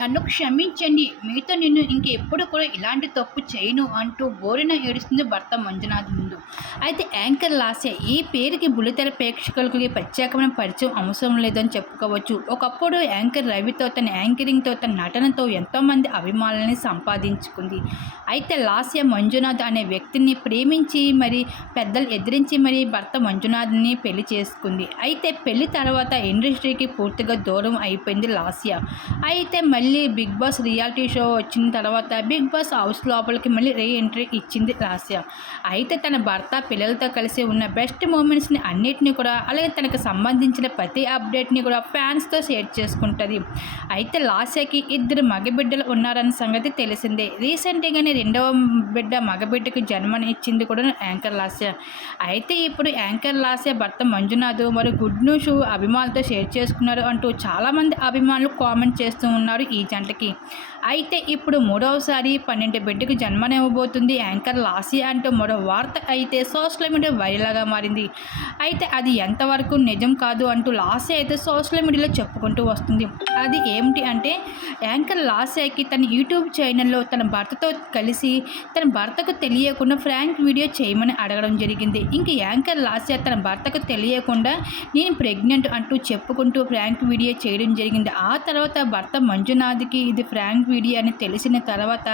నన్ను క్షమించండి. మీతో నిన్ను ఇంకెప్పుడు కూడా ఇలాంటి తప్పు చేయను అంటూ బోరిన ఏడుస్తుంది భర్త మంజునాథ్ ముందు. అయితే యాంకర్ లాస్య ఈ పేరుకి బుల్లితెర ప్రేక్షకులకి ప్రత్యేకమైన పరిచయం అవసరం లేదని చెప్పుకోవచ్చు. ఒకప్పుడు యాంకర్ రవితో తన యాంకరింగ్తో తన నటనతో ఎంతోమంది అభిమానులని సంపాదించుకుంది. అయితే లాస్య మంజునాథ్ అనే వ్యక్తిని ప్రేమించి మరి పెద్దలు ఎదిరించి మరి భర్త మంజునాథ్ని పెళ్ళి చేసుకుంది. అయితే పెళ్ళి తర్వాత ఇండస్ట్రీకి పూర్తిగా దూరం అయిపోయింది లాస్య. అయితే మళ్ళీ బిగ్ బాస్ రియాలిటీ షో వచ్చిన తర్వాత బిగ్ బాస్ హౌస్ లోపలికి మళ్ళీ రీ ఎంట్రీ ఇచ్చింది లాస్య అయితే తన భర్త పిల్లలతో కలిసి ఉన్న బెస్ట్ మూమెంట్స్ని అన్నిటిని కూడా అలాగే తనకు సంబంధించిన ప్రతి అప్డేట్ని కూడా ఫ్యాన్స్తో షేర్ చేసుకుంటుంది. అయితే లాస్యకి ఇద్దరు మగబిడ్డలు ఉన్నారన్న సంగతి తెలిసిందే. రీసెంట్గానే రెండవ బిడ్డ మగబిడ్డకు జన్మని ఇచ్చింది కూడా యాంకర్ లాస్య అయితే ఇప్పుడు యాంకర్ లాస్య భర్త మంజునాథ్ మరి గుడ్ న్యూస్ అభిమానులతో షేర్ చేసుకున్నారు అంటూ చాలామంది అభిమానులు కామెంట్ చేస్తూ ఉన్నారు ఈ జంటకి. అయితే ఇప్పుడు మూడవసారి పన్నెండు బిడ్డకు జన్మనివ్వబోతుంది. యాంకర్ లాసియా అంటూ మరో వార్త అయితే సోషల్ మీడియా వైరల్గా మారింది. అయితే అది ఎంతవరకు నిజం కాదు అంటూ లాసి అయితే సోషల్ మీడియాలో చెప్పుకుంటూ వస్తుంది. అది ఏమిటి అంటే యాంకర్ లాసియాకి తన యూట్యూబ్ ఛానల్లో తన భర్తతో కలిసి తన భర్తకు తెలియకుండా ఫ్రాంక్ వీడియో చేయమని అడగడం జరిగింది. ఇంక యాంకర్ లాస్య తన భర్తకు తెలియకుండా నేను ప్రెగ్నెంట్ అంటూ చెప్పుకుంటూ ఫ్రాంక్ వీడియో చేయడం జరిగింది. ఆ తర్వాత భర్త మంజునాథ్కి ఇది ఫ్రాంక్ వీడియో అని తెలిసిన తర్వాత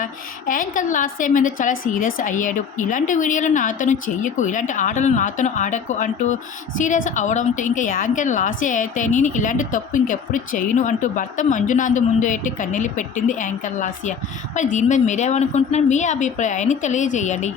యాంకర్ లాస్య మీద చాలా సీరియస్ అయ్యాడు. ఇలాంటి వీడియోలు నాతోను చెయ్యకు ఇలాంటి ఆటలు నాతోను ఆడకు అంటూ సీరియస్ అవడంతో ఇంకా యాంకర్ లాస్య అయితే నేను ఇలాంటి తప్పు ఇంకెప్పుడు చేయను అంటూ భర్త మంజునాథ్ ముందు అయితే కన్నీళ్ళు పెట్టింది యాంకర్ లాస్య మరి దీని మీద మీరేమనుకుంటున్నారు? మీ అభిప్రాయాన్ని తెలియజేయాలి